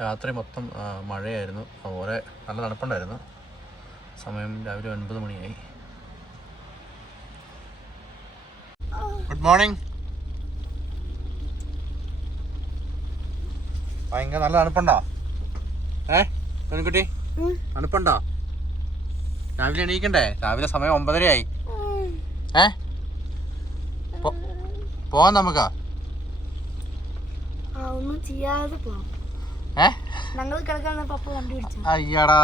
രാത്രി മൊത്തം മഴയായിരുന്നു. അതുപോലെ നല്ല തണുപ്പുണ്ടായിരുന്നു. സമയം രാവിലെ ഒൻപത് മണിയായി. ഗുഡ് മോർണിംഗ് ഭയങ്കര നല്ല തണുപ്പുണ്ടോ? ഏ പെൺകുട്ടി? തണുപ്പുണ്ടോ? രാവിലെ എണീക്കണ്ടേ? രാവിലെ സമയം ഒമ്പതരയായി. ഏ? പോവാം നമുക്കാ. ആ ഒന്നും ചെയ്യാതെ പോവാം. അയ്യടാ.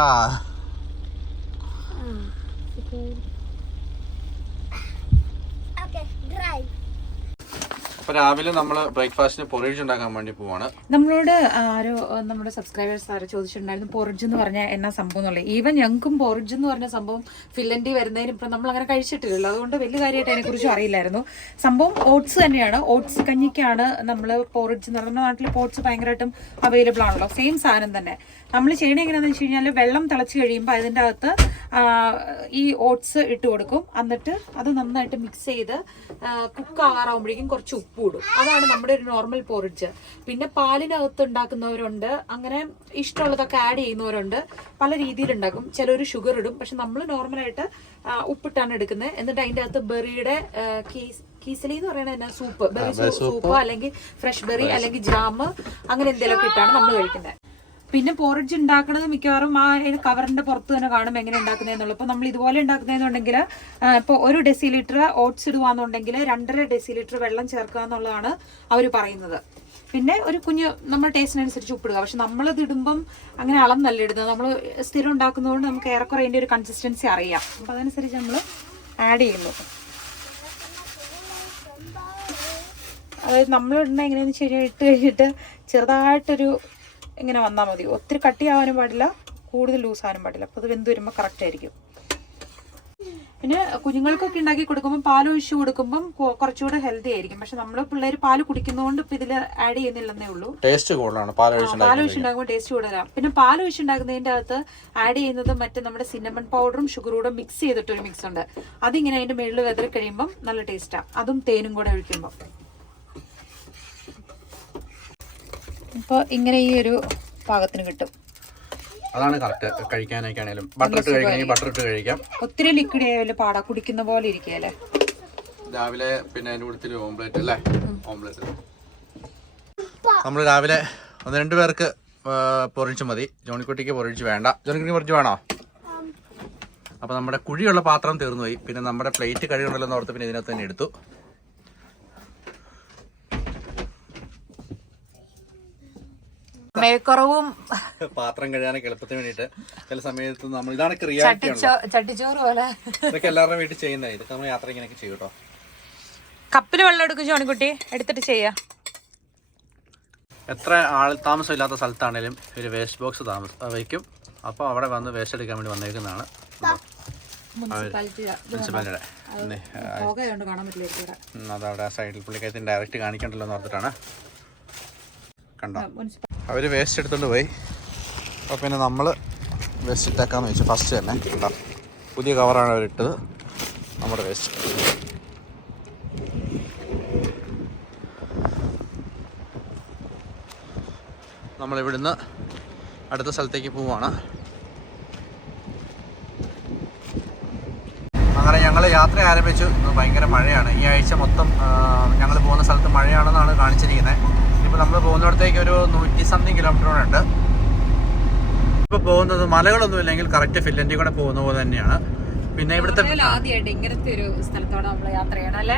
അപ്പൊ രാവിലെ നമ്മൾ ബ്രേക്ക്ഫാസ്റ്റിന് പൊറേജ് ഉണ്ടാക്കാൻ വേണ്ടി പോവാണ്. നമ്മളോട് ആരോ നമ്മുടെ സബ്സ്ക്രൈബേഴ്സ് ആരോ ചോദിച്ചിട്ടുണ്ടായിരുന്നു പൊറേജ് എന്ന് പറഞ്ഞാൽ എന്നാ സംഭവം എന്നുള്ളത്. ഈവൻ ഞങ്ങൾക്കും പൊറേജ് എന്ന് പറഞ്ഞ സംഭവം ഫില്ലൻഡി വരുന്നതിന് ഇപ്പം നമ്മൾ അങ്ങനെ കഴിച്ചിട്ടില്ലല്ലോ. അതുകൊണ്ട് വലിയ കാര്യമായിട്ട് അതിനെക്കുറിച്ച് അറിയില്ലായിരുന്നു. സംഭവം ഓട്സ് തന്നെയാണ്. ഓട്സ് കഞ്ഞിക്കാണ് നമ്മൾ പോറിജ് എന്ന് പറഞ്ഞാൽ നാട്ടിൽ ഓട്സ് ഭയങ്കരമായിട്ടും അവൈലബിൾ ആണല്ലോ. സെയിം സാധനം തന്നെ. നമ്മൾ ചെയ്യണേ എങ്ങനെയാണെന്ന് വെച്ച് കഴിഞ്ഞാൽ വെള്ളം തിളച്ച് കഴിയുമ്പോൾ അതിന്റെ അകത്ത് ഈ ഓട്സ് ഇട്ട് കൊടുക്കും. എന്നിട്ട് അത് നന്നായിട്ട് മിക്സ് ചെയ്ത് കുക്ക് ആകാറാവുമ്പോഴേക്കും കുറച്ച് ഉപ്പ് ഇടും. അതാണ് നമ്മുടെ ഒരു നോർമൽ പോറിച്ച് പിന്നെ പാലിനകത്ത് ഉണ്ടാക്കുന്നവരുണ്ട്. അങ്ങനെ ഇഷ്ടമുള്ളതൊക്കെ ആഡ് ചെയ്യുന്നവരുണ്ട്. പല രീതിയിൽ ഉണ്ടാക്കും. ചിലർ ഷുഗർ ഇടും. പക്ഷെ നമ്മൾ നോർമലായിട്ട് ഉപ്പിട്ടാണ് എടുക്കുന്നത് എന്നിട്ട് അതിന്റെ അകത്ത് ബെറിയുടെ കീസ് കീസലി എന്ന് പറയുന്നത് തന്നെ സൂപ്പ് ബെറി സൂപ്പ് അല്ലെങ്കിൽ ഫ്രഷ് ബെറി അല്ലെങ്കിൽ ജാം അങ്ങനെ എന്തെങ്കിലുമൊക്കെ ഇട്ടാണ് നമ്മൾ കഴിക്കുന്നത് പിന്നെ പോറിഡ്ജ് ഉണ്ടാക്കുന്നത് മിക്കവാറും ആ കവറിന്റെ പുറത്ത് തന്നെ കാണും എങ്ങനെ ഉണ്ടാക്കുന്നതെന്നുള്ളത്. അപ്പൊ നമ്മൾ ഇതുപോലെ ഉണ്ടാക്കുന്നതെന്നുണ്ടെങ്കിൽ ഇപ്പോൾ ഒരു ഡെസി ലിറ്റർ ഓട്സ് ഇടുവാന്നുണ്ടെങ്കിൽ രണ്ടര ഡെസി ലിറ്റർ വെള്ളം ചേർക്കുക എന്നുള്ളതാണ് അവർ പറയുന്നത്. പിന്നെ ഒരു കുഞ്ഞ് നമ്മൾ ടേസ്റ്റിനനുസരിച്ച് ഉപ്പിടുക. പക്ഷെ നമ്മളത് ഇടുമ്പം അങ്ങനെ അളം അളന്നല്ല ഇടുന്നത്. നമ്മൾ സ്ഥിരം ഉണ്ടാക്കുന്നതുകൊണ്ട് നമുക്ക് ഏറെക്കുറെ അതിന്റെ ഒരു കൺസിസ്റ്റൻസി അറിയാം. അപ്പം അതനുസരിച്ച് നമ്മൾ ആഡ് ചെയ്യുന്നു. അതായത് നമ്മൾ ഇടുന്ന എങ്ങനെയാണെന്ന് ഇട്ട് കഴിഞ്ഞിട്ട് ചെറുതായിട്ടൊരു ഇങ്ങനെ വന്നാൽ മതി. ഒത്തിരി കട്ടിയാവാനും പാടില്ല കൂടുതൽ ലൂസ് ആവാനും പാടില്ല. അപ്പോൾ അത് വെന്ത് വരുമ്പോൾ കറക്റ്റ് ആയിരിക്കും. പിന്നെ കുഞ്ഞുങ്ങൾക്കൊക്കെ ഉണ്ടാക്കി കൊടുക്കുമ്പോൾ പാൽ ഒഴിച്ച് കൊടുക്കുമ്പം കുറച്ചുകൂടെ ഹെൽത്തി ആയിരിക്കും. പക്ഷെ നമ്മൾ പിള്ളേർ പാൽ കുടിക്കുന്നതുകൊണ്ട് ഇപ്പം ഇതിൽ ആഡ് ചെയ്യുന്നില്ലെന്നേ ഉള്ളൂ. ടേസ്റ്റ് കൂടുതലാണ്. പാൽ പാൽ ഒഴിച്ചുണ്ടാക്കുമ്പോൾ ടേസ്റ്റ് കൂടുതലാണ് പിന്നെ പാൽ ഒഴിച്ചുണ്ടാക്കുന്നതിന്റെ അകത്ത് ആഡ് ചെയ്യുന്നത് മറ്റേ നമ്മുടെ സിന്നമൺ പൗഡറും ഷുഗറും മിക്സ് ചെയ്തിട്ടൊരു മിക്സ് ഉണ്ട്. അതിങ്ങനെ അതിന്റെ മുകളിൽ വെതറി കഴിയുമ്പം നല്ല ടേസ്റ്റാണ് അതും തേനും കൂടെ ഒഴിക്കുമ്പോൾ അപ്പോൾ ഇങ്ങനെ ഈ ഒരു പാകത്തിന് കിട്ടും. അതാണ് കറക്റ്റ് കഴിക്കാനൊക്കെ ആണെങ്കിലും ബട്ടർ ഇട്ട് കഴിക്കണമെങ്കിൽ ബട്ടർ ഇട്ട് കഴിക്കാം. ഒത്തിരി ലിക്വിഡ് ആയാലും പാടാ കുടിക്കുന്ന പോലെ ഇരിക്കുകയല്ലേ രാവിലെ പിന്നെ അതിന്റെ കൂടുതൽ ഓംപ്ലേറ്റ് അല്ലേ? ഓംലെറ്റ് നമ്മൾ രാവിലെ ഒന്ന് രണ്ട് പേർക്ക് പൊറിച്ച് മതി. ജോണിക്കുട്ടിക്ക് പൊറിച്ച് വേണ്ട. ജോണിക്കുട്ടി പൊറിച്ച് വേണോ? അപ്പോൾ നമ്മുടെ കുഴിയുള്ള പാത്രം തീർന്നു പോയി പിന്നെ നമ്മുടെ പ്ലേറ്റ് കഴുകണമല്ലോ എന്ന് ഓർത്ത് പിന്നെ ഇതിനകത്ത് തന്നെ എടുത്തു. മേക്കുറവും പാത്രം കഴുകാനൊക്കെ എളുപ്പത്തിന് വേണ്ടിയിട്ട് ചില സമയത്ത് നമ്മൾ ഇതാണ് ചട്ടിച്ചോറ് പോലെ. ഇതൊക്കെ എല്ലാവരുടെ വീട്ടിൽ ചെയ്യുന്നത്. ഇതൊക്കെ നമ്മൾ യാത്ര ഇങ്ങനെയൊക്കെ ചെയ്യും കേട്ടോ. കപ്പിൽ വെള്ളം എടുക്കും ജോണിക്കുട്ടി എടുത്തിട്ട് ചെയ്യാം. എത്ര ആൾ താമസമില്ലാത്ത സ്ഥലത്താണേലും ഒരു വേസ്റ്റ് ബോക്സ് താമസ വയ്ക്കും അപ്പോൾ അവിടെ വന്ന് വേസ്റ്റ് എടുക്കാൻ വേണ്ടി വന്നേക്കുന്നതാണ്. മുനിസിപ്പാലിറ്റിയുടെ അതവിടെ സൈഡിൽ പുള്ളിക്കകത്തിന് ഡയറക്റ്റ് കാണിക്കണ്ടല്ലോ എന്ന് ഓർത്തിട്ടാണ്. കണ്ടോ? അവർ വേസ്റ്റ് എടുത്തുകൊണ്ട് പോയി. അപ്പോൾ പിന്നെ നമ്മൾ വേസ്റ്റ് ഇട്ടേക്കാന്ന് വെച്ചു. ഫസ്റ്റ് തന്നെ കണ്ടോ? പുതിയ കവറാണ് അവരിട്ടത് നമ്മുടെ വേസ്റ്റ് നമ്മളിവിടുന്ന് അടുത്ത സ്ഥലത്തേക്ക് പോവാണ്. അങ്ങനെ ഞങ്ങൾ യാത്ര ആരംഭിച്ചു. ഇന്ന് ഭയങ്കര മഴയാണ്. ഈ ആഴ്ച മൊത്തം ഞങ്ങൾ പോകുന്ന സ്ഥലത്ത് മഴയാണെന്നാണ് കാണിച്ചിരിക്കുന്നത് നമ്മൾ പോകുന്നിടത്തേക്ക് ഒരു നൂറ്റി സംതിങ് കിലോമീറ്റർ ഉണ്ട്. ഇപ്പോൾ പോകുന്നത് മലകളൊന്നും ഇല്ലെങ്കിൽ കറക്റ്റ് ഫില്ലന്റെ കൂടെ പോകുന്ന പോലെ തന്നെയാണ്. പിന്നെ ഇവിടുത്തെ ഇങ്ങനത്തെ ഒരു സ്ഥലത്തോടെ നമ്മൾ യാത്ര ചെയ്യണം അല്ലേ?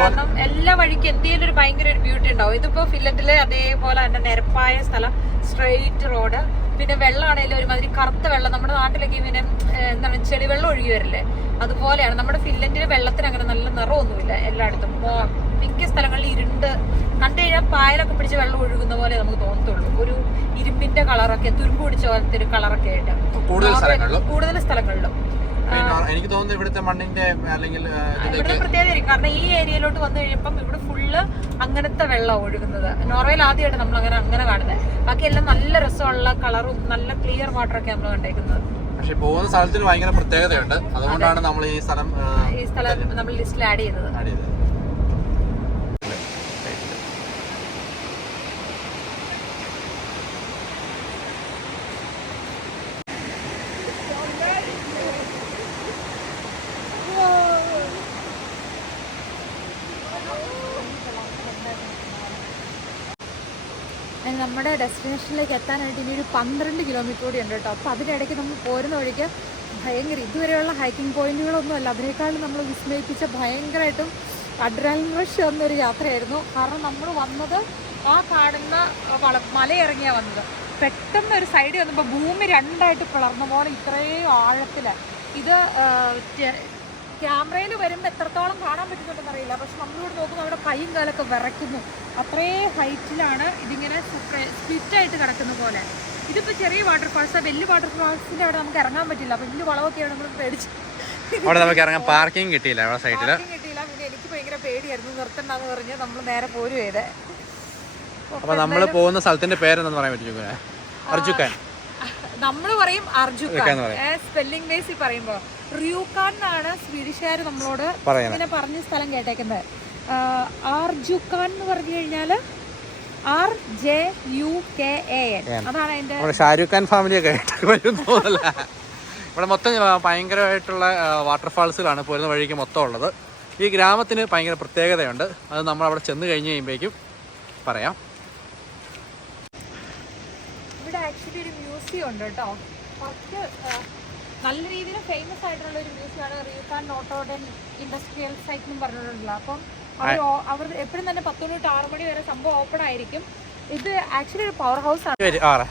കാരണം എല്ലാ വഴിക്ക് എന്തെങ്കിലും ഒരു ഭയങ്കര ഒരു ബ്യൂട്ടി ഉണ്ടാവും. ഇതിപ്പോ ഫില്ലറ്റിലെ അതേപോലെ തന്നെ നിരപ്പായ സ്ഥലം സ്ട്രെയിറ്റ് റോഡ് പിന്നെ വെള്ളമാണെങ്കിലും ഒരുമാതിരി കറുത്ത വെള്ളം. നമ്മുടെ നാട്ടിലൊക്കെ ഇങ്ങനെ എന്താണ് ചെളിവെള്ളം ഒഴുകി വരില്ലേ? അതുപോലെയാണ്. നമ്മുടെ ഫില്ലന്റിലെ വെള്ളത്തിന് അങ്ങനെ നല്ല നിറമൊന്നുമില്ല എല്ലായിടത്തും. മിക്ക സ്ഥലങ്ങളിൽ ഇരുണ്ട് കണ്ടു കഴിഞ്ഞാൽ പായലൊക്കെ പിടിച്ച് വെള്ളം ഒഴുകുന്ന പോലെ നമുക്ക് തോന്നത്തുള്ളൂ. ഒരു ഇരുമ്പിന്റെ കളറൊക്കെ തുരുമ്പ് പിടിച്ച പോലത്തെ ഒരു കളറൊക്കെ ആയിട്ട്. കൂടുതൽ സ്ഥലങ്ങളിലും? എനിക്ക് തോന്നുന്നു ഇവിടുത്തെ മണ്ണിന്റെ അല്ലെങ്കിൽ ആ, ഇവിടെ ഇതിന്റെയൊക്കെ പ്രത്യേകത കാരണം ഈ ഏരിയയിലോട്ട് വന്നു കഴിയുമ്പം ഇവിടെ ഫുള്ള് അങ്ങനത്തെ വെള്ളം ഒഴുകുന്നത്. നോർവേയിൽ ആദ്യമായിട്ട് നമ്മൾ അങ്ങനെ അങ്ങനെ കാണുന്നത് ബാക്കിയെല്ലാം നല്ല രസമുള്ള കളറും നല്ല ക്ലിയർ വാട്ടർ ഒക്കെ നമ്മൾ കണ്ടേക്കുന്നത്. പക്ഷെ പോകുന്ന സ്ഥലത്തിന് ഭയങ്കര പ്രത്യേകതയുണ്ട്. അതുകൊണ്ടാണ് നമ്മൾ ഈ സ്ഥലം ഈ സ്ഥലം നമ്മൾ ലിസ്റ്റിൽ ആഡ് ചെയ്തത് ആഡ് ചെയ്തത് നമ്മുടെ ഡെസ്റ്റിനേഷനിലേക്ക് എത്താനായിട്ട് ഇനി ഒരു പന്ത്രണ്ട് കിലോമീറ്റർ കൂടി ഉണ്ട് കേട്ടോ അപ്പോൾ അതിനിടയ്ക്ക് നമ്മൾ പോരുന്ന വഴിക്ക് ഭയങ്കര ഇതുവരെയുള്ള ഹൈക്കിംഗ് പോയിന്റുകളൊന്നും അല്ല. അതിനേക്കാളും നമ്മൾ വിസ്മയിപ്പിച്ച ഭയങ്കരമായിട്ടും അഡ്രാലിൻ റഷ് എന്നൊരു യാത്രയായിരുന്നു. കാരണം നമ്മൾ വന്നത് ആ കാണുന്ന വള മലയിറങ്ങിയാണ് വന്നത്. പെട്ടെന്ന് ഒരു സൈഡിൽ വന്നപ്പോൾ ഭൂമി രണ്ടായിട്ട് പിളർന്ന പോലെ ഇത്രയും ആഴത്തിൽ ഇത് ക്യാമറയിൽ വരുമ്പോൾ എത്രത്തോളം കാണാൻ പറ്റുന്നുണ്ടെന്ന് അറിയില്ല. പക്ഷെ നമ്മളിവിടെ നോക്കുമ്പോൾ അവിടെ കൈയും കാലൊക്കെ വിറയ്ക്കുന്നു. അത്രേ ഹൈറ്റിലാണ് ഇതിങ്ങനെ സ്പ്ലിറ്റ് ആയിട്ട് കിടക്കുന്ന പോലെ. ഇതിപ്പോൾ ചെറിയ വാട്ടർഫാൾസ് വലിയ വാട്ടർഫാൾസിന്റെ അവിടെ നമുക്ക് ഇറങ്ങാൻ പറ്റില്ല. അപ്പോൾ വലിയ വളവൊക്കെയാണ് നമ്മൾ പേടിച്ച് അവിടെ നമുക്ക് ഇറങ്ങാൻ പാർക്കിംഗ് കിട്ടിയില്ല അവിടെ സൈഡിൽ പാർക്കിംഗ് കിട്ടിയില്ല. പിന്നെ എനിക്ക് ഭയങ്കര പേടിയായിരുന്നു. നിർത്തണ്ടെന്ന് പറഞ്ഞ് നമ്മൾ നേരെ പോരും ചെയ്തേ അപ്പോൾ നമ്മൾ പോകുന്ന സ്ഥലത്തിന്റെ പേരെന്താന്ന് പറയാൻ പറ്റും അർജുക്കാൻ നമ്മൾ പറയും അർജുക്കാൻ സ്പെല്ലിംഗ് ബേസിൽ പറയുമ്പോൾ റിയൂക്കാൻ എന്നാണ് സ്വീഡിഷുകാർ നമ്മളോട് ഇങ്ങനെ പറഞ്ഞ സ്ഥലം കേട്ടേക്കുന്നത്. ആർജുക്കാൻ എന്ന് പറഞ്ഞു കഴിഞ്ഞാൽ R J U K A N. അതാണ് അതിന്റെ ഷാരൂഖ് ഖാൻ ഫാമിലിയൊക്കെ ഇവിടെ മൊത്തം ഭയങ്കരമായിട്ടുള്ള വാട്ടർഫാൾസുകളാണ് പോരുന്ന വഴിക്ക് മൊത്തം ഉള്ളത്. ഈ ഗ്രാമത്തിന് ഭയങ്കര പ്രത്യേകതയുണ്ട്. അത് നമ്മൾ അവിടെ ചെന്ന് കഴിഞ്ഞ് കഴിയുമ്പോഴേക്കും പറയാം. ഇവിടെ ആക്ച്വലി ഒരു മ്യൂസിയം ഉണ്ട് കേട്ടോ. കുറച്ച് നല്ല രീതിയിൽ ഫേമസ് ആയിട്ടുള്ള ഒരു മ്യൂസിയമാണ് റീഫാൻ നോട്ടോഡൻ ഇൻഡസ്ട്രിയൽ സൈറ്റ് എന്ന് പറഞ്ഞിട്ടുള്ള അപ്പം അവർ അവർ എപ്പോഴും തന്നെ പത്ത് തൊട്ട് ആറ് മണി വരെ സംഭവം ഓപ്പൺ ആയിരിക്കും. ഇത് ആക്ച്വലി ഒരു പവർ ഹൗസ് ആണ്.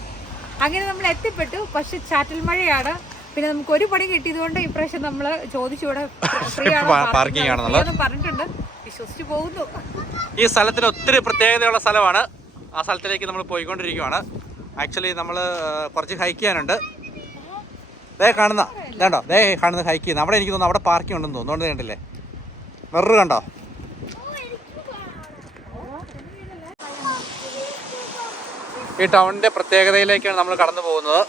അങ്ങനെ നമ്മൾ എത്തിപ്പെട്ടു. പക്ഷെ ചാറ്റൽ മഴയാണ്. പിന്നെ നമുക്ക് ഒരു പണി കിട്ടിയതുകൊണ്ട് ഇപ്രാവശ്യം നമ്മൾ ചോദിച്ചു ഇവിടെ ഫ്രീ ആണ്. പറഞ്ഞിട്ടുണ്ട്. വിശ്വസിച്ച് പോകുന്നു. ഈ സ്ഥലത്തിന് ഒത്തിരി പ്രത്യേകതയുള്ള സ്ഥലമാണ്. ആ സ്ഥലത്തിലേക്ക് നമ്മൾ പോയിക്കൊണ്ടിരിക്കുകയാണ് ആക്ച്വലി നമ്മൾ കുറച്ച് ഹൈക്ക് ചെയ്യാനുണ്ട്. ദേ കാണുന്ന ഇതാണ്ടോ ദേ കാണുന്ന ഹൈക്ക് ചെയ്യുന്നത് അവിടെ എനിക്ക് തോന്നുന്നു അവിടെ പാർക്കിംഗ് ഉണ്ടെന്ന് തോന്നുന്നു. അതുകൊണ്ട് കണ്ടില്ലേ? വെറു കണ്ടോ? ഈ ടൗണിന്റെ പ്രത്യേകതയിലേക്കാണ് നമ്മൾ കടന്നു പോകുന്നത്.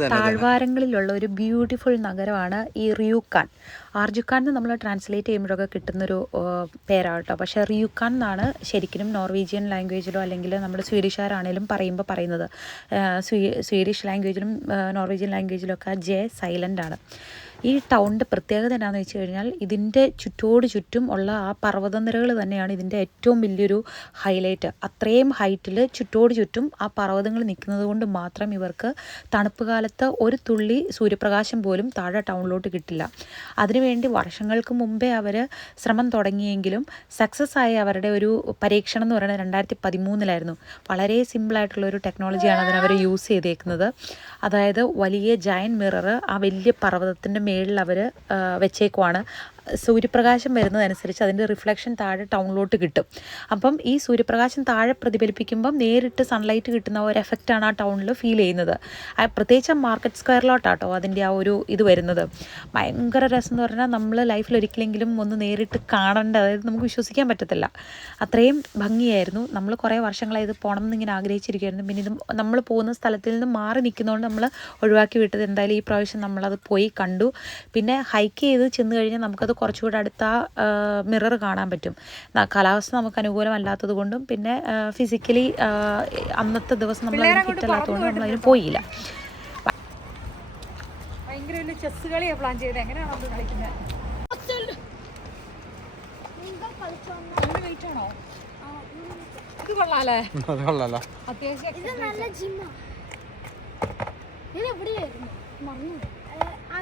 താഴ്വാരങ്ങളിലുള്ള ഒരു ബ്യൂട്ടിഫുൾ നഗരമാണ് ഈ റിയൂക്കാൻ. ആർജുക്കാൻ എന്ന് നമ്മൾ ട്രാൻസ്ലേറ്റ് ചെയ്യുമ്പോഴൊക്കെ കിട്ടുന്നൊരു പേരാണ് കേട്ടോ. പക്ഷേ റിയൂക്കാൻ എന്നാണ് ശരിക്കും നോർവീജിയൻ ലാംഗ്വേജിലോ അല്ലെങ്കിൽ നമ്മുടെ സ്വീഡിഷുകാരാണേലും പറയുമ്പോൾ പറയുന്നത്. സ്വീഡിഷ് ലാംഗ്വേജിലും നോർവീജിയൻ ലാംഗ്വേജിലും ഒക്കെ ജെ സൈലന്റ് ആണ്. ഈ ടൗണിന്റെ പ്രത്യേകത എന്താണെന്ന് വെച്ച് കഴിഞ്ഞാൽ ഇതിന്റെ ചുറ്റോട് ചുറ്റും ഉള്ള ആ പർവതനിരകൾ തന്നെയാണ് ഇതിന്റെ ഏറ്റവും വലിയൊരു ഹൈലൈറ്റ്. അത്രയും ഹൈറ്റിൽ ചുറ്റോട് ചുറ്റും ആ പർവതങ്ങൾ നിൽക്കുന്നത് കൊണ്ട് മാത്രം ഇവർക്ക് തണുപ്പ് കാലത്ത് ഒരു തുള്ളി സൂര്യപ്രകാശം പോലും താഴെ ടൗണിലോട്ട് കിട്ടില്ല. അതിനുവേണ്ടി വർഷങ്ങൾക്ക് മുമ്പേ അവർ ശ്രമം തുടങ്ങിയെങ്കിലും സക്സസ് ആയ അവരുടെ ഒരു പരീക്ഷണം എന്ന് പറയുന്നത് രണ്ടായിരത്തി പതിമൂന്നിലായിരുന്നു വളരെ സിമ്പിളായിട്ടുള്ള ഒരു ടെക്നോളജിയാണ് അതിനവർ യൂസ് ചെയ്തേക്കുന്നത്. അതായത് വലിയ ജയൻ മിറർ ആ വലിയ പർവതത്തിന്റെ മേളിൽ അവർ വെച്ചേക്കുവാണ്. സൂര്യപ്രകാശം വരുന്നതനുസരിച്ച് അതിന്റെ റിഫ്ലക്ഷൻ താഴെ ടൗണിലോട്ട് കിട്ടും. അപ്പം ഈ സൂര്യപ്രകാശം താഴെ പ്രതിഫലിപ്പിക്കുമ്പം നേരിട്ട് സൺലൈറ്റ് കിട്ടുന്ന ഒരു എഫക്റ്റാണ് ആ ടൗണിൽ ഫീൽ ചെയ്യുന്നത്. ആ പ്രത്യേകിച്ച് മാർക്കറ്റ് സ്ക്വയറിലോട്ടാട്ടോ അതിന്റെ ആ ഒരു ഇത് വരുന്നത്. ഭയങ്കര രസം എന്ന് പറഞ്ഞാൽ നമ്മൾ ലൈഫിൽ ഒരിക്കലെങ്കിലും ഒന്ന് നേരിട്ട് കാണേണ്ട അതായത് നമുക്ക് വിശ്വസിക്കാൻ പറ്റത്തില്ല. അത്രയും ഭംഗിയായിരുന്നു. നമ്മൾ കുറേ വർഷങ്ങളായി ഇത് പോകണം എന്നിങ്ങനെ ആഗ്രഹിച്ചിരിക്കുകയായിരുന്നു. പിന്നെ ഇത് നമ്മൾ പോകുന്ന സ്ഥലത്തിൽ നിന്ന് മാറി നിൽക്കുന്നതുകൊണ്ട് നമ്മൾ ഒഴിവാക്കി വിട്ടത് എന്തായാലും ഈ പ്രാവശ്യം നമ്മളത് പോയി കണ്ടു. പിന്നെ ഹൈക്ക് ചെയ്ത് ചെന്ന് കഴിഞ്ഞാൽ നമുക്കത് കുറച്ചുകൂടെ അടുത്ത മിറർ കാണാൻ പറ്റും. കാലാവസ്ഥ നമുക്ക് അനുകൂലമല്ലാത്തത് കൊണ്ടും പിന്നെ ഫിസിക്കലി അന്നത്തെ ദിവസം നമ്മൾ അതിന് ഫിറ്റ് അല്ലാത്തതുകൊണ്ട് നമ്മൾ അതിന് പോയില്ല. ഭയങ്കര വലിയ ചെസ് കളിയാണ് പ്ലാൻ ചെയ്തത്. എങ്ങനെയാണ് അത് കളിക്കുന്നത് ഇത് കൊള്ളാലേ അത് അത്യാവശ്യം ഇത് നല്ല ജിമ്മാ ഇത് എവിടെയായിരുന്നു? മറന്നു അത് ആ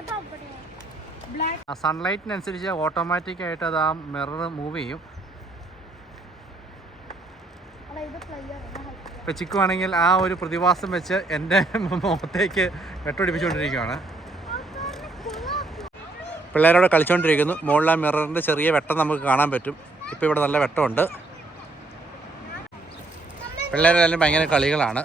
സൺലൈറ്റിനനുസരിച്ച് ഓട്ടോമാറ്റിക് ആയിട്ട് അത് ആ മിറർ മൂവ് ചെയ്യും. ഇപ്പം ചിക്കുവാണെങ്കിൽ ആ ഒരു പ്രതിഭാസം വെച്ച് എന്റെ മുഖത്തേക്ക് വെട്ടൊടിപ്പിച്ചുകൊണ്ടിരിക്കുകയാണ്. പിള്ളേരോട് കളിച്ചുകൊണ്ടിരിക്കുന്നു മുകളിലെ മിററിന്റെ ചെറിയ വെട്ടം നമുക്ക് കാണാൻ പറ്റും. ഇപ്പോൾ ഇവിടെ നല്ല വെട്ടമുണ്ട്. പിള്ളേരെല്ലാം ഭയങ്കര കളികളാണ്.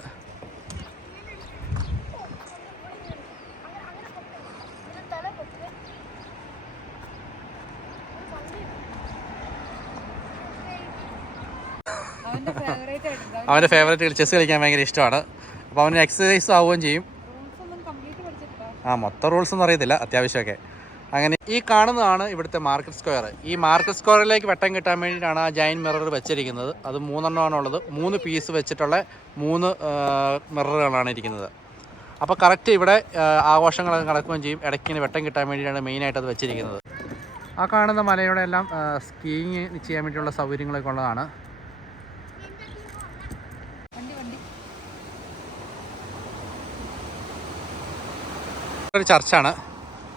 അവന്റെ ഫേവറേറ്റ് ചെസ് കളിക്കാൻ ഭയങ്കര ഇഷ്ടമാണ്. അപ്പോൾ അവന് എക്സസൈസ് ആവുകയും ചെയ്യും. ആ മൊത്തം റൂൾസ് ഒന്നും അറിയത്തില്ല അത്യാവശ്യമൊക്കെ. അങ്ങനെ ഈ കാണുന്നതാണ് ഇവിടുത്തെ മാർക്കറ്റ് സ്ക്വയർ ഈ മാർക്കറ്റ് സ്ക്വയറിലേക്ക് വെട്ടം കിട്ടാൻ വേണ്ടിയിട്ടാണ് ആ ജൈൻ മിറർ വെച്ചിരിക്കുന്നത്. അത് മൂന്നെണ്ണമാണുള്ളത്. മൂന്ന് പീസ് വെച്ചിട്ടുള്ള മൂന്ന് മിററുകളാണ് ഇരിക്കുന്നത്. അപ്പോൾ കറക്റ്റ് ഇവിടെ ആഘോഷങ്ങളൊക്കെ നടക്കുകയും ചെയ്യും. ഇടയ്ക്കിന് വെട്ടം കിട്ടാൻ വേണ്ടിയിട്ടാണ് മെയിനായിട്ട് അത് വെച്ചിരിക്കുന്നത്. ആ കാണുന്ന മലയുടെ എല്ലാം സ്കീയിങ് ചെയ്യാൻ വേണ്ടിയുള്ള സൗകര്യങ്ങളൊക്കെ ഉള്ളതാണ് വണ്ടി വണ്ടി ഒരു ചർച്ചാണ്.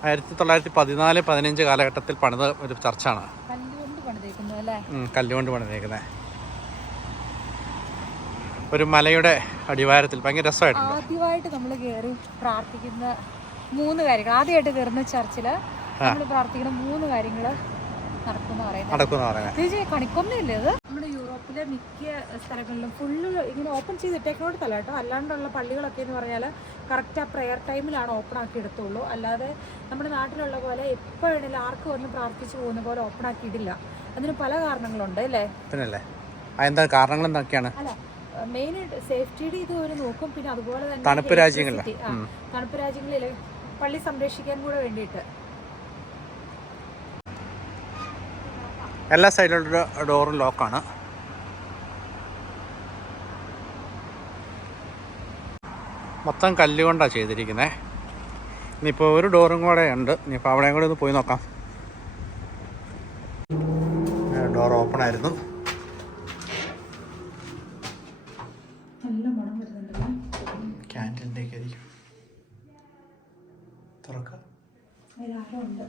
ആയിരത്തി തൊള്ളായിരത്തി പതിനാല് പതിനഞ്ച് കാലഘട്ടത്തിൽ പണിത ഒരു ചർച്ചാണ്. കല്ലുകൊണ്ട് പണിതേക്കുന്നത് ഒരു മലയുടെ അടിവാരത്തിൽ ഭയങ്കര രസമായിട്ടുണ്ട്. ആദ്യമായിട്ട് നമ്മൾ കയറി പ്രാർത്ഥിക്കുന്ന മൂന്ന് കാര്യങ്ങൾ. ആദ്യമായിട്ട് കയറുന്ന ചർച്ചിൽ നമ്മൾ പ്രാർത്ഥിക്കുന്ന മൂന്ന് കാര്യങ്ങൾ നടക്കുന്ന പറയുന്നത്. ചേച്ചി കണിക്കൊന്നയില്ലേ അത്? നമ്മുടെ യൂറോപ്പിലെ മിക്ക സ്ഥലങ്ങളിലും ഫുള്ള് ഇങ്ങനെ ഓപ്പൺ ചെയ്തിട്ടേക്കോടത്തല്ല കേട്ടോ. അല്ലാണ്ടുള്ള പള്ളികളൊക്കെ എന്ന് പറഞ്ഞാൽ കറക്റ്റ് ആ പ്രെയർ ടൈമിലാണ് ഓപ്പൺ ആക്കി എടുത്തുള്ളൂ. അല്ലാതെ നമ്മുടെ നാട്ടിലുള്ള പോലെ എപ്പോൾ വേണേലും ആർക്ക് വന്ന് പ്രാർത്ഥിച്ചു പോകുന്ന പോലെ ഓപ്പൺ ആക്കിയിട്ടില്ല. അതിന് പല കാരണങ്ങളുണ്ട് അല്ലേ? പിന്നല്ലേ? എന്താ കാരണങ്ങൾ എന്തൊക്കെയാണ്? അല്ല മെയിൻ സേഫ്റ്റിയുടെ ഇത് അവർ നോക്കും. പിന്നെ അതുപോലെ തന്നെ തണുപ്പ് രാജ്യങ്ങളിൽ തണുപ്പ് രാജ്യങ്ങളിൽ പള്ളി സംരക്ഷിക്കാൻ കൂടെ വേണ്ടിയിട്ട്. എല്ലാ സൈഡിലുള്ള ഡോറും ലോക്കാണ് മൊത്തം കല്ലുകൊണ്ടാണ് ചെയ്തിരിക്കുന്നത് ഇനിയിപ്പോൾ ഒരു ഡോറും കൂടെ ഉണ്ട്. ഇനിയിപ്പോൾ അവിടെയും കൂടെ ഒന്ന് പോയി നോക്കാം. ഡോർ ഓപ്പൺ ആയിരുന്നു നല്ല മണം വരുന്നുണ്ടല്ലോ ക്യാന്റീന്റെ ഒക്കെ ആയിരിക്കും തുറക്കാം അതിലാരോ ഉണ്ട്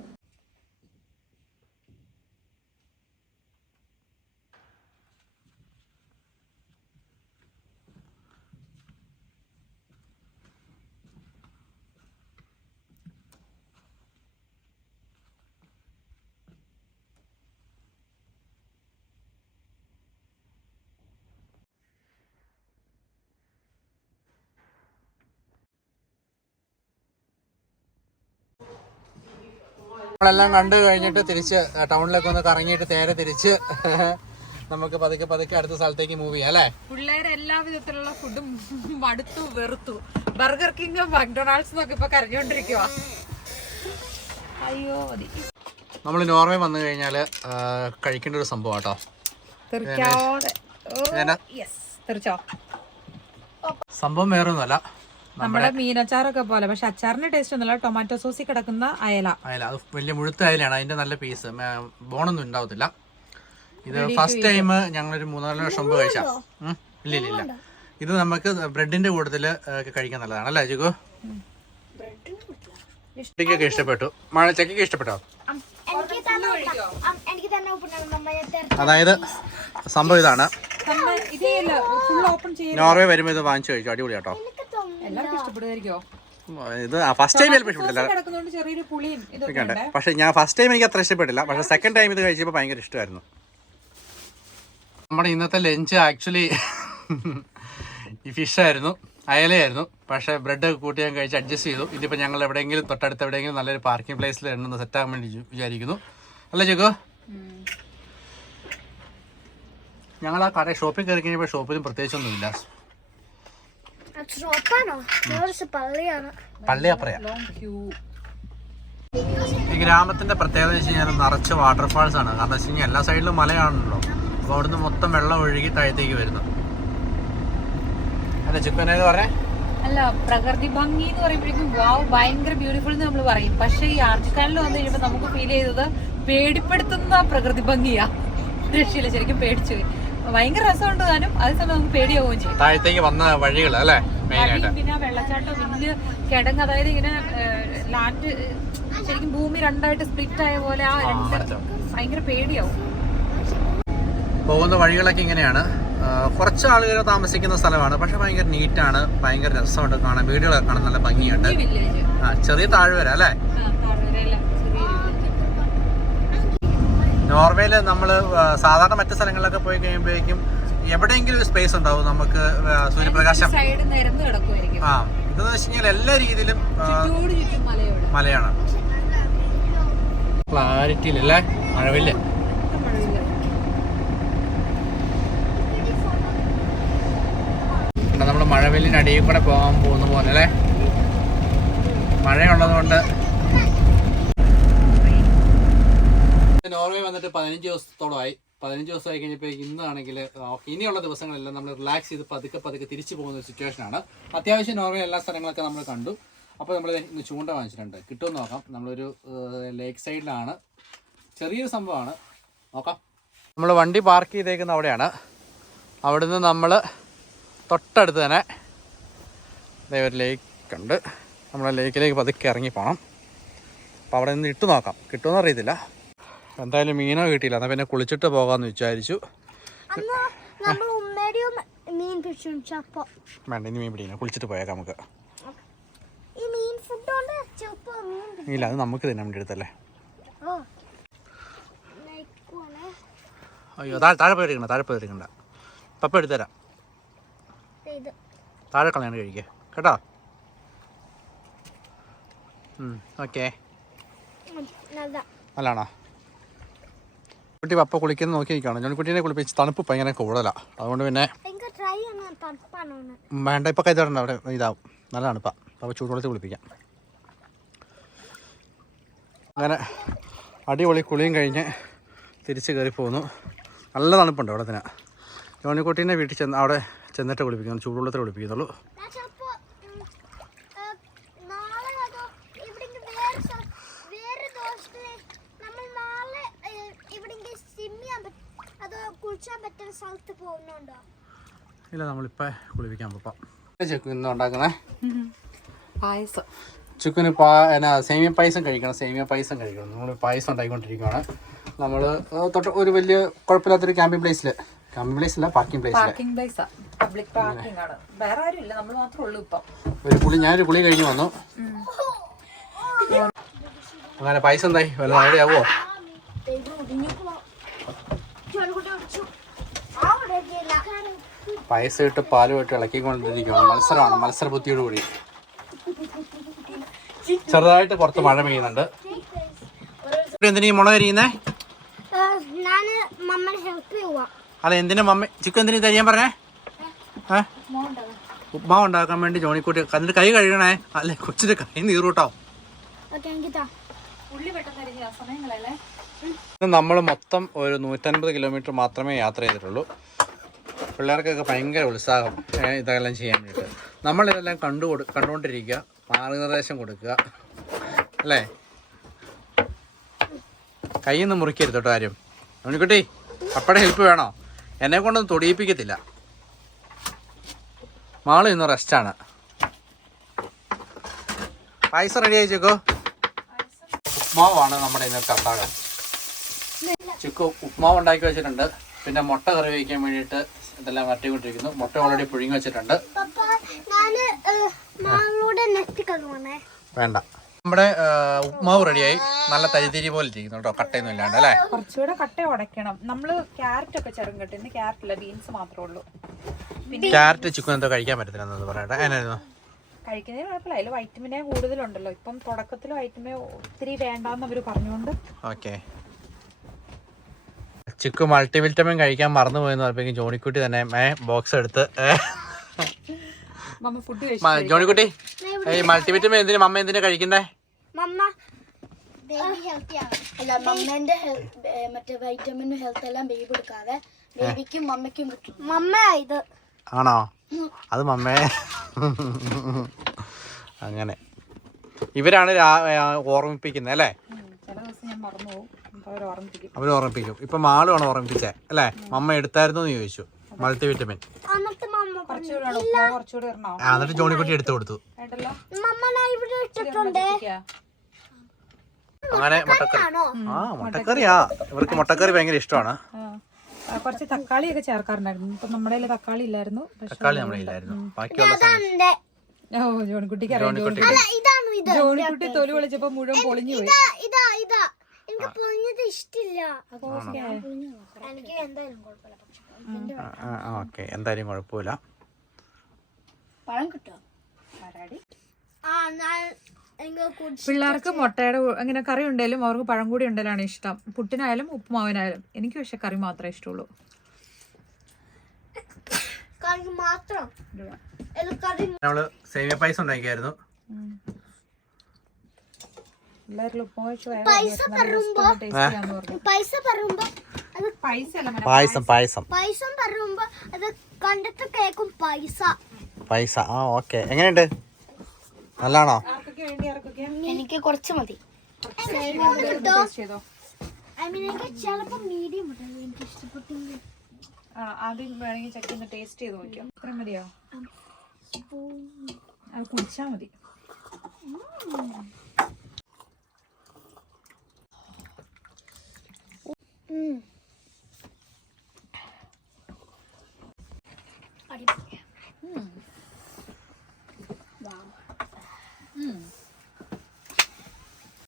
നമ്മളെല്ലാം കണ്ടു കഴിഞ്ഞിട്ട് തിരിച്ച് ടൗണിലേക്ക് ഒന്ന് കറങ്ങിയിട്ട് നേരെ തിരിച്ച് നമുക്ക് പതുക്കെ പതുക്കെ അടുത്ത സ്ഥലത്തേക്ക് മൂവ് ചെയ്യാം അല്ലേ? പിള്ളേർ എല്ലാ വിധത്തിലുള്ള ഫുഡും മടുത്തു വെറുത്തു. ബർഗർ കിങ് മക്ഡൊണാൾഡ്സ് എന്നൊക്കെ ഇപ്പൊ കരഞ്ഞോണ്ടിരിക്കുവാ. അയ്യോ മതി. നമ്മൾ നോർവേ വന്നു കഴിഞ്ഞാൽ കഴിക്കേണ്ട ഒരു സംഭവം കേട്ടോ സംഭവം വേറെ ഒന്നുമല്ല നമ്മുടെ മീനച്ചാറൊക്കെ പോലെ. പക്ഷെ അച്ചാറിന്റെ ടേസ്റ്റ് ഒന്നുമില്ല. ടൊമാറ്റോ സോസിൽ കിടക്കുന്ന അയല. അയല. അത് വലിയ മുഴുത്ത അയലയാണ്. അതിന്റെ നല്ല പീസ് ബോണൊന്നും ഉണ്ടാവത്തില്ല. ഇത് ഫസ്റ്റ് ടൈം ഞങ്ങളൊരു മൂന്നാൽ വർഷം മുമ്പ് കഴിച്ചാ. ഇല്ലില്ല ഇല്ല ഇല്ല ഇല്ല. ഇത് നമുക്ക് ബ്രെഡിന്റെ കൂട്ടത്തിൽ കഴിക്കാൻ നല്ലതാണ്. അല്ലേ ചിക്കു ചക്കയ്ക്കൊക്കെ ഇഷ്ടപ്പെട്ടു. മഴ ചക്കയ്ക്ക് ഇഷ്ടപ്പെട്ടോ? അതായത് സംഭവം ഇതാണ്. നോർവേ വരുമ്പോൾ ഇത് വാങ്ങിച്ചു കഴിച്ചു? അടിപൊളി കേട്ടോ എനിക്ക് തോന്നുന്നു എല്ലാവർക്കും ഇഷ്ടപ്പെടുമായിരിക്കോ ഇത് ഫസ്റ്റ് ടൈം ചിലപ്പോൾ ഇഷ്ടപ്പെട്ടില്ല പക്ഷെ ഞാൻ ഫസ്റ്റ് ടൈം എനിക്ക് അത്ര ഇഷ്ടപ്പെട്ടില്ല. പക്ഷെ സെക്കൻഡ് ടൈം ഇത് കഴിച്ചപ്പോൾ ഭയങ്കര ഇഷ്ടമായിരുന്നു. നമ്മുടെ ഇന്നത്തെ ലഞ്ച് ആക്ച്വലി ഈ ഫിഷായിരുന്നു അയലയായിരുന്നു. പക്ഷേ ബ്രെഡ് കൂട്ടി ഞാൻ കഴിച്ച് അഡ്ജസ്റ്റ് ചെയ്തു. ഇതിപ്പോ ഞങ്ങൾ എവിടെയെങ്കിലും തൊട്ടടുത്ത് എവിടെയെങ്കിലും നല്ലൊരു പാർക്കിംഗ് പ്ലേസിൽ എണ്ണ സെറ്റ് ആകാൻ വേണ്ടി വിചാ- വിചാരിക്കുന്നു. അല്ലേ ചേക്കോ ഞങ്ങൾ ആ കടയിൽ ഷോപ്പിൽ കയറി കഴിഞ്ഞപ്പോൾ ഷോപ്പിലും പ്രത്യേകിച്ചൊന്നുമില്ല. അത് ഷോപ്പാണോ ഞാൻ പള്ളിയാണ് പള്ളി അപ്പറയാ ഈ ഗ്രാമത്തിന്റെ പ്രത്യേകത വെച്ച് കഴിഞ്ഞാൽ നിറച്ച് വാട്ടർഫാൾസ് ആണ്. കാരണം വെച്ച് കഴിഞ്ഞാൽ എല്ലാ സൈഡിലും മലയാണല്ലോ. അപ്പോൾ അവിടുന്ന് മൊത്തം വെള്ളം ഒഴുകി താഴത്തേക്ക് വരുന്നു. അല്ല ചിക്കനേത് പറഞ്ഞേ? അല്ല പ്രകൃതി ഭംഗി എന്ന് പറയുമ്പോഴേക്കും വാവ് ഭയങ്കര ബ്യൂട്ടിഫുൾ എന്ന് നമ്മൾ പറയും. പക്ഷെ ഈ ആർജിക്കാനിൽ വന്നു കഴിയുമ്പോൾ നമുക്ക് ഫീൽ ചെയ്തത് പേടിപ്പെടുത്തുന്ന പ്രകൃതി ഭംഗിയാ. രക്ഷയില്ല ശരിക്കും പേടിച്ചു പോയി. ഭയങ്കര രസമുണ്ട് താനും. അതേസമയം നമുക്ക് പേടിയാവുകയും ചെയ്യും. താഴത്തേക്ക് വന്ന വഴികൾ അല്ലേ? പിന്നെ വെള്ളച്ചാട്ടം വലിയ കിടങ്ങ് അതായത് ഇങ്ങനെ ലാൻഡ് ശരിക്കും ഭൂമി രണ്ടായിട്ട് സ്പ്ലിറ്റ് ആയ പോലെ ആ രണ്ട്. ഭയങ്കര പേടിയാവും. പോകുന്ന വഴികളൊക്കെ ഇങ്ങനെയാണ്. കുറച്ച് ആളുകൾ താമസിക്കുന്ന സ്ഥലമാണ്. പക്ഷെ ഭയങ്കര നീറ്റാണ് ഭയങ്കര രസമുണ്ട് കാണാൻ. വീടുകളൊക്കെ കാണാൻ നല്ല ഭംഗിയുണ്ട്. ആ ചെറിയ താഴ്വര അല്ലേ? നോർവേയിൽ നമ്മൾ സാധാരണ മറ്റു സ്ഥലങ്ങളിലൊക്കെ പോയി കഴിയുമ്പോഴേക്കും എവിടെയെങ്കിലും ഒരു സ്പേസ് ഉണ്ടാവും നമുക്ക് സൂര്യപ്രകാശം. ആ ഇതെന്ന് വെച്ച് കഴിഞ്ഞാൽ എല്ലാ രീതിയിലും മലയാണ്. ക്ലാരിറ്റിയിലല്ലേ മഴവില്ല? നമ്മൾ മഴവില്ലിന് അടിയിൽ കൂടെ പോകാൻ പോകുന്ന പോലെ അല്ലേ? മഴയുള്ളത് കൊണ്ട് നോർവേ വന്നിട്ട് പതിനഞ്ച് ദിവസത്തോളമായി. പതിനഞ്ച് ദിവസമായി കഴിഞ്ഞപ്പോൾ ഇന്നാണെങ്കിൽ ഇനിയുള്ള ദിവസങ്ങളെല്ലാം നമ്മൾ റിലാക്സ് ചെയ്ത് പതുക്കെ പതുക്കെ തിരിച്ചു പോകുന്ന ഒരു സിറ്റുവേഷൻ ആണ്. അത്യാവശ്യം നോർവേ എല്ലാ സ്ഥലങ്ങളൊക്കെ നമ്മൾ കണ്ടു. അപ്പോൾ നമ്മൾ ഇന്ന് ചൂണ്ട വാങ്ങിച്ചിട്ടുണ്ട്. കിട്ടുമെന്ന് നോക്കാം. നമ്മളൊരു ലേക്ക് സൈഡിലാണ് ചെറിയൊരു സംഭവമാണ്. നോക്കാം. നമ്മൾ വണ്ടി പാർക്ക് ചെയ്തേക്കുന്ന അവിടെയാണ്. അവിടുന്ന് നമ്മൾ തൊട്ടടുത്ത് തന്നെ അതേ ഒരു ലേക്ക് ഉണ്ട്. നമ്മൾ ലേക്കിലേക്ക് പതുക്കെ ഇറങ്ങി പോകണം അപ്പോൾ അവിടെ നിന്ന് ഇട്ട് നോക്കാം. കിട്ടുമെന്ന് അറിയത്തില്ല. എന്തായാലും മീനോ കിട്ടിയില്ല. എന്നാൽ പിന്നെ കുളിച്ചിട്ട് പോകാമെന്ന് വിചാരിച്ചു. വേണ്ട ഇനി മീൻ പിടിക്കണം. കുളിച്ചിട്ട് പോയേക്കാം നമുക്ക്. ഇല്ല അത് നമുക്ക് തന്നെ നമ്മുടെ അടുത്തല്ലേ ഓ നയിക്കുവാണേ അയ്യോ താഴെ താഴെ പോയി എടുക്കണ്ട താഴെ പോയി എടുക്കണ്ട. പപ്പ എടുത്തുതരാം ഇത്. താഴെ കളയാണ് കഴിക്കുക കേട്ടോ? ഓക്കെ. നല്ലതാണോ? കുട്ടി പപ്പ കുളിക്കുന്നത് നോക്കി നിൽക്കുകയാണ്. ജോണിക്കുട്ടീനെ കുളിപ്പിച്ച് തണുപ്പ് ഭയങ്കര കൂടുതലാണ് അതുകൊണ്ട് പിന്നെ വേണ്ട ഇപ്പം കൈതടണ്ട അവിടെ ഇതാവും. നല്ല തണുപ്പാണ് അപ്പോൾ ചൂടുവെള്ളത്തിൽ കുളിപ്പിക്കാം. അങ്ങനെ അടിപൊളി കുളിയും കഴിഞ്ഞ് തിരിച്ച് കയറി പോകുന്നു നല്ല തണുപ്പുണ്ട് അവിടെ തന്നെ ജോണിക്കുട്ടീനെ വീട്ടിൽ ചെന്ന് അവിടെ ചെന്നിട്ട് കുളിപ്പിക്കുന്നു ചൂടുവെള്ളത്തിൽ കുളിപ്പിക്കുന്നുള്ളൂ ഞാൻ ചിലപ്പോ ഉം, ഏ, നാളെ അതോ ഇവിടെങ്കിൽ വേറെ സ്ഥല- വേറെ ദിവസത്തിൽ നമ്മൾ നാളെ ഇവിടെങ്കിൽ സ്വിം ചെയ്യാൻ പറ്റും അതോ കുളിച്ചാൻ പറ്റുന്ന സ്ഥലത്ത് പോകുന്നുണ്ടോ? ഇല്ല നമ്മളിപ്പോ കുളിപ്പിക്കാൻ പോപ്പാം ചെക്കു ഇന്ന് ഉണ്ടാക്കുന്നത് പായസം. ചുക്കിന് പാ എന്നാ സേമിയ പായസം കഴിക്കണം സേമിയ പായസം കഴിക്കണം. നമ്മൾ പായസം ഉണ്ടാക്കിക്കൊണ്ടിരിക്കുകയാണ് നമ്മൾ തൊട്ട് ഒരു വലിയ കുഴപ്പമില്ലാത്തൊരു ക്യാമ്പിംഗ് പ്ലേസിൽ ക്യാമ്പിംഗ് പ്ലേസില്ല പാർക്കിംഗ് പ്ലേസ് പാർക്കിംഗ് പ്ലേസാ പബ്ലിക് പാർക്കിംഗ് ആണ്. വേറെ ആരും ഇല്ല നമ്മൾ മാത്രമേ ഉള്ളൂ ഇപ്പം. ഒരു കുളി ഞാനൊരു കുളി കഴിഞ്ഞ് വന്നു. അങ്ങനെ പായസം എന്തായി? വല്ല നാളെ പായസം ഇട്ട് പാലുമായിട്ട് ഇളക്കിക്കൊണ്ടിരിക്കുകയാണ്. മത്സരമാണ്. മത്സരബുദ്ധിയോട് കൂടി. ചെറുതായിട്ട് പുറത്ത് മഴ പെയ്യുന്നുണ്ട്. എന്തിനാ ഈ മുളക് അരിയുന്നേ? അതെ എന്തിനാ മമ്മ ചിക്കൻ എന്തിനാ തരിയാൻ പറഞ്ഞേ? ഏ? ഉപ്മാവ് ഉണ്ടാക്കാൻ വേണ്ടി ജോണിക്കുട്ടി അതിന്റെ കൈ കഴുകണേ. അല്ലെ കൊച്ചിന്റെ കൈ നീറൂട്ടോ. നമ്മൾ മൊത്തം ഒരു നൂറ്റൻപത് കിലോമീറ്റർ മാത്രമേ യാത്ര ചെയ്തിട്ടുള്ളൂ. പിള്ളേർക്കൊക്കെ ഭയങ്കര ഉത്സാഹം ഇതെല്ലാം ചെയ്യാൻ വേണ്ടിയിട്ട്. നമ്മളിതെല്ലാം കണ്ടു കൊടു കണ്ടുകൊണ്ടിരിക്കുക. മാർഗനിർദ്ദേശം കൊടുക്കുക. അല്ലേ? കയ്യിൽ മുറിക്കരുത് കേട്ടോ ആരും. ഉണ്ണിക്കുട്ടി അപ്പടെ ഹെൽപ്പ് വേണോ? എന്നെ കൊണ്ടൊന്നും തൊടിയിപ്പിക്കത്തില്ല. മാൾ ഇന്ന് റെസ്റ്റാണ് പായസം റെഡി ആയിച്ചേക്കോ ഉപ്മാവാണ് നമ്മുടെ ഇന്നത്തെ അത്താഴം ചുക്ക് ഉപ്മാവ് ഉണ്ടാക്കി വെച്ചിട്ടുണ്ട്. പിന്നെ മുട്ട കറി വയ്ക്കാൻ വേണ്ടിയിട്ട് ഇതെല്ലാം വരട്ടിക്കൊണ്ടിരിക്കുന്നു. മുട്ട ഓൾറെഡി പുഴുങ്ങി വെച്ചിട്ടുണ്ട്. വേണ്ട. നമ്മുടെ ഉപ്മാവ് റെഡിയായി. നല്ല തരിതിരി പോലെ ഇരിക്കുന്നു കേട്ടോ കട്ടയൊന്നും ഇല്ലാണ്ട് അല്ലേ? കുറച്ചുകൂടെ കട്ട ഉടയ്ക്കണം. നമ്മൾ ക്യാരറ്റ് ഒക്കെ ചെറും കേട്ടോ ഇന്ന് ക്യാരറ്റ് ഇല്ല ബീൻസ് മാത്രമേ ഉള്ളൂ. ക്യാരറ്റ് ചിക്കൻ എന്തോ കഴിക്കാൻ പറ്റത്തില്ല പറയട്ടെ. എന്നായിരുന്നു? കഴിക്കുന്നതിന് കുഴപ്പമില്ല. അതിൽ വൈറ്റമിനെ കൂടുതലുണ്ടല്ലോ. ഇപ്പം തുടക്കത്തിൽ വൈറ്റമിൻ ഒത്തിരി വേണ്ടാന്ന് അവർ പറഞ്ഞുകൊണ്ട് ഓക്കെ ചിക്കു മൾട്ടിവിറ്റമിൻ കഴിക്കാൻ മറന്നു പോയെന്ന് പറഞ്ഞപ്പോൾ ജോണിക്കുട്ടി തന്നെ മേ ബോക്സ് എടുത്ത് ജോണിക്കുട്ടി ഈ മൾട്ടിവിറ്റമിൻ എന്തിനു മമ്മ എന്തിനാ കഴിക്കണ്ടേ അല്ല മമ്മേന്റെ ഹെൽത്ത് മറ്റേ വൈറ്റമിനും ഹെൽത്ത് എല്ലാം ബേബി കൊടുക്കാതെ ബേബിക്കും മമ്മയ്ക്കും കിട്ടും മമ്മ ഇത്. ആണോ? അത് മമ്മേ. അങ്ങനെ. ഇവരാണ് ഓർമ്മിപ്പിക്കുന്നത് അല്ലേ? ചില ദിവസം ഞാൻ മറന്നു പോകും. അവർ ഓർമ്മിപ്പിക്കും. അവർ ഓർമ്മിപ്പിക്കും. ഇപ്പൊ മാളുമാണ് ഓർമ്മിപ്പിച്ചേ അല്ലേ? മമ്മ എടുത്തായിരുന്നു എന്ന് ചോദിച്ചു മൾട്ടിവിറ്റമിൻ. എന്നിട്ട് ജോണി കുട്ടി കുറച്ചുകൂടെ ഇടണോ? ഉപ്പുമാവ് കുറച്ചുകൂടെ ആ, എന്നിട്ട് ജോണിക്കുട്ടി എടുത്തു കൊടുത്തു. അങ്ങനെ മുട്ടക്കറി. ആ മുട്ടക്കറിയാ. ഇവർക്ക് മുട്ടക്കറി ഭയങ്കര ഇഷ്ടമാണ്. കുറച്ച് തക്കാളി കുറച്ച് തക്കാളിയൊക്കെ ചേർക്കാറുണ്ടായിരുന്നു. ഇപ്പൊ നമ്മുടെ തക്കാളി ഇല്ലായിരുന്നു. തക്കാളി നമ്മുടെ ഇല്ലായിരുന്നു ബാക്കിയുള്ള ഓ ജോണിക്കുട്ടിക്ക് അറിയാം ജോണിക്കുട്ടി. തൊലി വിളിച്ചപ്പോ മുഴുവൻ പൊളിഞ്ഞു പോയി. ഇതാ ഇതാ. ഇതാ എനിക്ക് പൊളിഞ്ഞത് ഇഷ്ടമില്ല എനിക്ക് എന്തായാലും കുഴപ്പമില്ല. ഓക്കെ. എന്തായാലും കുഴപ്പമില്ല. പഴം കിട്ടുക ആ ഞാൻ പിള്ളേർക്ക് മുട്ടയുടെ അങ്ങനെ കറി ഉണ്ടെങ്കിലും അവർക്ക് പഴം കൂടി ഉണ്ടെങ്കിലാണ് ഇഷ്ടം. പുട്ടിനായാലും ഉപ്പുമാവിനായാലും. എനിക്ക് പക്ഷെ കറി മാത്രമേ ഇഷ്ടമുള്ളൂ. കറി മാത്രം. നമ്മൾ സേമിയ പായസം ഉണ്ടാക്കിയായിരുന്നു. പായസം പായസം. പായസം. പൈസ പറയുമ്പോ അത് കണ്ടിട്ട് കേക്കും പൈസ. പൈസ. ആ ഓക്കെ. എങ്ങനെയുണ്ട്? നല്ലാണോ? എനിക്ക് കുറച്ച് മതി. ആദ്യം വേണമെങ്കിൽ ചക്കി ഒന്ന് ടേസ്റ്റ് ചെയ്ത് നോക്കിയോ? ഇത്ര മതിയോ? അത് കുടിച്ചാൽ മതി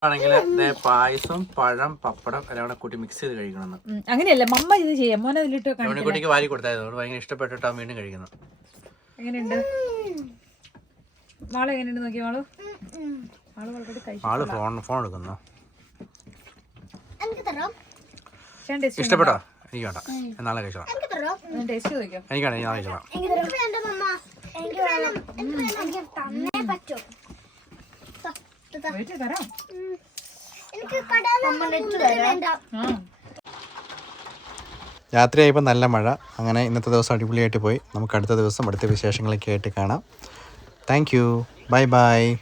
ആണെങ്കിൽ പായസം പഴം പപ്പടം എല്ലാം കൂടെ കൂട്ടി മിക്സ് ചെയ്ത് കഴിക്കണം അങ്ങനെയല്ല മമ്മ ഇത് ചെയ്യാം. മോനെ അതിലിട്ട് ജോണിക്കുട്ടിക്ക് വാരി കൊടുത്തായിരുന്നു. ഭയങ്കര ഇഷ്ടപ്പെട്ടിട്ടാണ് വീണ്ടും കഴിക്കുന്നത്. എങ്ങനെയുണ്ട്? മാൾ എങ്ങനെയുണ്ട് നോക്കിയ മാളു. മാൾ വളരെ ആൾ ഫോൺ ഫോൺ എടുക്കുന്നു. എനിക്ക് തരോ. ടേസ്റ്റ് ഇഷ്ടപ്പെട്ടോ? എനിക്ക് വേണ്ട. ഞാൻ നാളെ കഴിച്ചോളാം. എനിക്ക് തരാം. ടേസ്റ്റ് നോക്കിയോ എനിക്ക് വേണ്ട ഞാൻ നാളെ കഴിച്ചോളാം. എനിക്ക് വേണ്ട മമ്മ. എനിക്ക് വേണം. എനിക്ക് വേണം. എനിക്ക് തന്നേ പറ്റൂ. വെയിറ്റ് തരാം. എനിക്ക് കടയിൽ വേണ്ട ആ. രാത്രിയായപ്പോൾ നല്ല മഴ. അങ്ങനെ ഇന്നത്തെ ദിവസം അടിപൊളിയായിട്ട് പോയി. നമുക്ക് അടുത്ത ദിവസം അടുത്ത വിശേഷങ്ങളൊക്കെ ആയിട്ട് കാണാം. Thank you bye bye